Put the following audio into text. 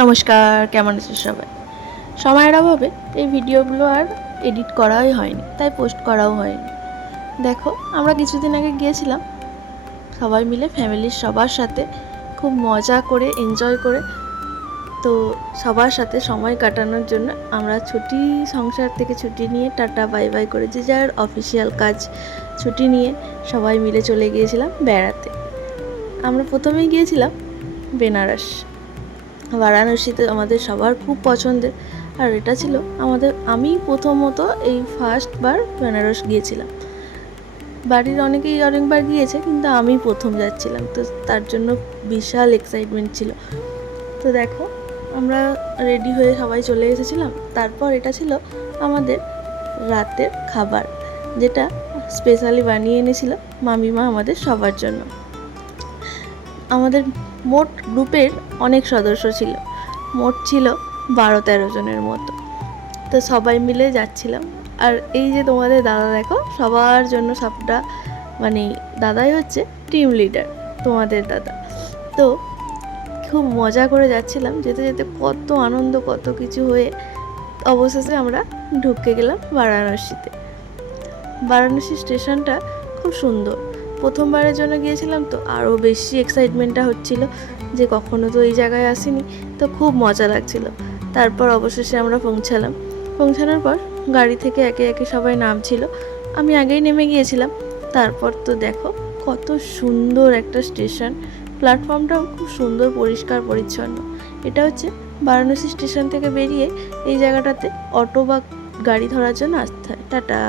নমস্কার, কেমন আছো সবাই? সময়ের অভাবে এই ভিডিওগুলো আর এডিট করাই হয়নি, তাই পোস্ট করাও হয়নি। দেখো, আমরা কিছুদিন আগে গিয়েছিলাম সবাই মিলে ফ্যামিলির সবার সাথে, খুব মজা করে এনজয় করে। তো সবার সাথে সময় কাটানোর জন্য আমরা সংসার থেকে ছুটি নিয়ে টাটা বাই বাই করে যে যার অফিসিয়াল কাজ ছুটি নিয়ে সবাই মিলে চলে গিয়েছিলাম বেড়াতে। আমরা প্রথমেই গিয়েছিলাম বেনারস। বারাণসীতে আমাদের সবার খুব পছন্দের, আর এটা ছিল আমি প্রথমত এই ফার্স্টবার বেনারস গিয়েছিলাম। বাড়ির অনেকেই অনেকবার গিয়েছে, কিন্তু আমি প্রথম যাচ্ছিলাম, তো তার জন্য বিশাল এক্সাইটমেন্ট ছিল। তো দেখো, আমরা রেডি হয়ে সবাই চলে এসেছিলাম। তারপর এটা ছিল আমাদের রাতের খাবার, যেটা স্পেশালি বানিয়ে এনেছিল মামিমা আমাদের সবার জন্য। আমাদের মোট গ্রুপের অনেক সদস্য ছিল, মোট ছিল 12-13 জনের মতো। তো সবাই মিলে যাচ্ছিলাম। আর এই যে তোমাদের দাদা, দেখো সবার জন্য সবটা, মানে দাদাই হচ্ছে টিম লিডার, তোমাদের দাদা। তো খুব মজা করে যাচ্ছিলাম, যেতে যেতে কত আনন্দ, কত কিছু হয়ে অবশেষে আমরা ঢুকে গেলাম বারাণসীতে। বারাণসী স্টেশনটা খুব সুন্দর। প্রথমবারের জন্য গিয়েছিলাম, তো আরও বেশি এক্সাইটমেন্টটা হচ্ছিল যে কখনো তো এই জায়গায় আসিনি, তো খুব মজা লাগছিল। তারপর অবশেষে আমরা পৌঁছানোর পর গাড়ি থেকে একে একে সবাই নামছিল। আমি আগেই নেমে গিয়েছিলাম। তারপর তো দেখো কত সুন্দর একটা স্টেশন, প্ল্যাটফর্মটাও খুব সুন্দর, পরিষ্কার পরিচ্ছন্ন। এটা হচ্ছে বারাণসী স্টেশন থেকে বেরিয়ে এই জায়গাটাতে অটো বা গাড়ি ধরার জন্য আসতে হয়। টাটা।